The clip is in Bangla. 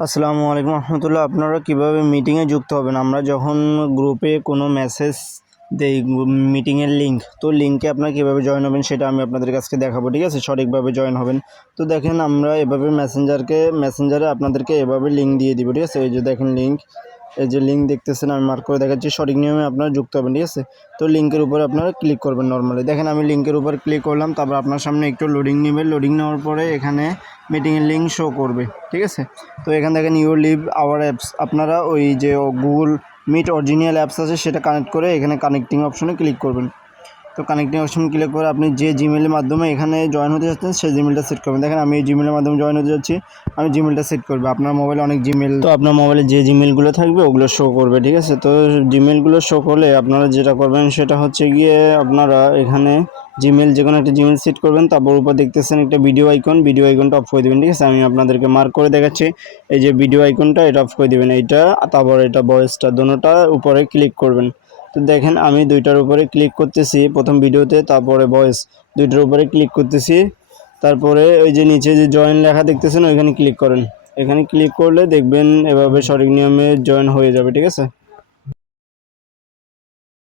আসসালামু আলাইকুম রহমতুল্লাহ। আপনারা কীভাবে মিটিংয়ে যুক্ত হবেন? আমরা যখন গ্রুপে কোনো মেসেজ দেই মিটিংয়ের লিঙ্ক, তো লিঙ্কে আপনারা কীভাবে জয়েন হবেন সেটা আমি আপনাদের কাছে দেখাবো, ঠিক আছে? সঠিকভাবে জয়েন হবেন। তো দেখেন, আমরা এভাবে মেসেঞ্জারে আপনাদেরকে এভাবে লিঙ্ক দিয়ে দিব, ঠিক আছে? এই যে দেখেন লিঙ্ক, এই যে লিঙ্ক দেখতেছেন, আমি মার্ক করে দেখাচ্ছি। সঠিক নিয়মে আপনারা যুক্ত হবেন, ঠিক আছে? তো লিঙ্কের উপরে আপনারা ক্লিক করবেন নর্মালি। দেখেন আমি লিঙ্কের উপর ক্লিক করলাম, তারপর আপনার সামনে একটু লোডিং নেবে। লোডিং নেওয়ার পরে এখানে মিটিংয়ের লিঙ্ক শো করবে, ঠিক আছে? তো এখান থেকে ইউ লিভ আওয়ার অ্যাপস, আপনারা ওই যে গুগল মিট অরিজিনাল অ্যাপস আছে সেটা কানেক্ট করে এখানে কানেক্টিং অপশনে ক্লিক করবেন। তো কানেক্টিং অপশন ক্লিক করে আপনি যে জিমেলের মাধ্যমে এখানে জয়েন হতে যাচ্ছেন সেই জিমেলটা সেট করবেন। দেখেন আমি এই জিমেলের মাধ্যমে জয়েন হতে যাচ্ছি, আমি জিমেলটা সেট করবো। আপনার মোবাইলে অনেক জিমেল, তো আপনার মোবাইলে যে জিমেলগুলো থাকবে ওগুলো শো করবে, ঠিক আছে? তো জিমেলগুলো শো করলে আপনারা যেটা করবেন সেটা হচ্ছে গিয়ে আপনারা এখানে জিমেল, যে কোনো একটা জিমেল সেট করবেন। তারপর উপর দেখতেছেন একটা ভিডিও আইকনটা অফ করে দেবেন, ঠিক আছে? আমি আপনাদেরকে মার্ক করে দেখাচ্ছি। এই যে ভিডিও আইকনটা, এটা অফ করে দেবেন। এইটা, তারপর এটা ভয়েসটা, দোনোটা উপরে ক্লিক করবেন। তো দেখেন আমি দুইটার উপরে ক্লিক করতেছি, প্রথম ভিডিওতে, তারপরে ভয়েস, দুইটার উপরে ক্লিক করতেছি। তারপরে ওই যে নিচে যে জয়েন লেখা দেখতেছেন ওইখানে ক্লিক করেন। এখানে ক্লিক করলে দেখবেন এভাবে সঠিক নিয়মে জয়েন হয়ে যাবে, ঠিক আছে?